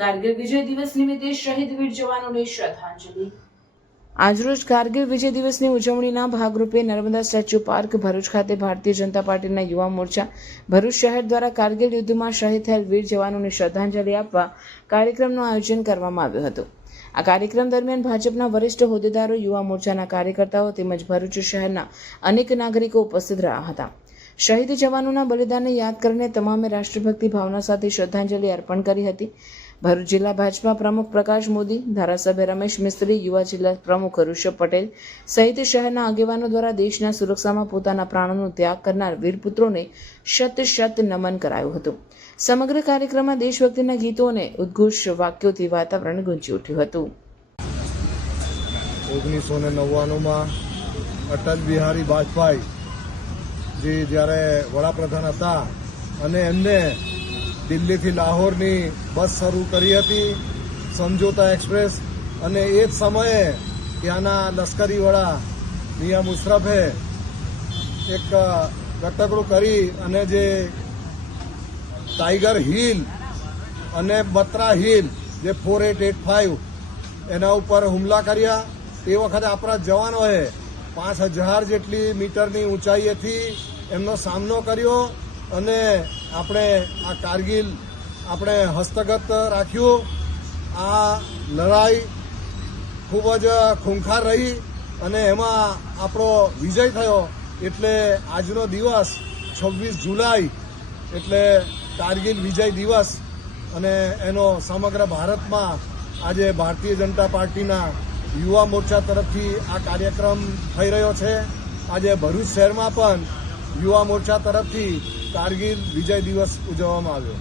કારગિલ વિજય દિવસ નિમિત્તે શહીદ વીર જવાનોને શ્રદ્ધાંજલિ. આજરોજ કારગિલ વિજય દિવસની ઉજવણીના ભાગરૂપે નર્મદા સ્ટેચ્યુ પાર્ક, ભરૂચ ખાતે ભારતીય જનતા પાર્ટીના યુવા મોરચા, ભરૂચ શહેર દ્વારા કારગિલ યુદ્ધમાં શહીદ થયેલ વીર જવાનોને શ્રદ્ધાંજલિ આપવા કાર્યક્રમનું આયોજન કરવામાં આવ્યું હતું. આ કાર્યક્રમ દરમિયાન ભાજપના વરિષ્ઠ હોદ્દેદારો, યુવા મોરચાના કાર્યકર્તાઓ તેમજ ભરૂચ શહેરના અનેક નાગરિકો ઉપસ્થિત રહ્યા હતા. શહીદ જવાનોના બલિદાનને યાદ કરીને તમામે રાષ્ટ્રભક્તિ ભાવના સાથે શ્રદ્ધાંજલિ અર્પણ કરી હતી. ભરૂચ જિલ્લા ભાજપા પ્રમુખ પ્રકાશ મોદી, ધારાસભ્ય રમેશ મિસ્ત્રી, યુવા જિલ્લા પ્રમુખ ઋષભ પટેલ સહિત શહેરના આગેવાનો દ્વારા દેશના સુરક્ષામાં પોતાના પ્રાણોનો ત્યાગ કરનાર વીરપુત્રોને શત શત નમન કરાયું હતું. સમગ્ર કાર્યક્રમમાં દેશભક્તિના ગીતો અને ઉદ્ઘોષ વાક્યોથી વાતાવરણ ગુંજી ઉઠ્યું હતું. ઓગણીસો ને નવ્વાણુંમાં અટલ બિહારી વાજપેયી જે જ્યારે વડાપ્રધાન હતા અને એમને દિલ્હીથી લાહોરની બસ શરૂ કરી હતી, સમજોતા એક્સપ્રેસ. અને એ જ સમયે ત્યાંના લશ્કરી વડા મિયા મુશરફે એક ગટકડું કરી અને જે ટાઈગર હિલ અને બત્રા હિલ, જે ફોર એટ એટ ફાઇવ એના ઉપર હુમલા કર્યા. તે વખતે આપણા જવાનોએ પાંચ હજાર જેટલી મીટરની ઊંચાઈએથી એમનો સામનો કર્યો. અને આપણે આ કારગિલ આપણે હસ્તગત રાખ્યું. આ લડાઈ ખૂબ જ ખૂંખાર રહી અને એમાં આપણો વિજય થયો એટલે આજનો દિવસ છવ્વીસ જુલાઈ એટલે કારગિલ વિજય દિવસ અને એનો સમગ્ર ભારતમાં આજે ભારતીય જનતા પાર્ટીના યુવા મોરચા તરફથી આ કાર્યક્રમ થઈ રહ્યો છે. આજે ભરૂચ શહેરમાં પણ યુવા મોરચા તરફથી કારગિલ વિજય દિવસ ઉજવવામાં આવ્યો.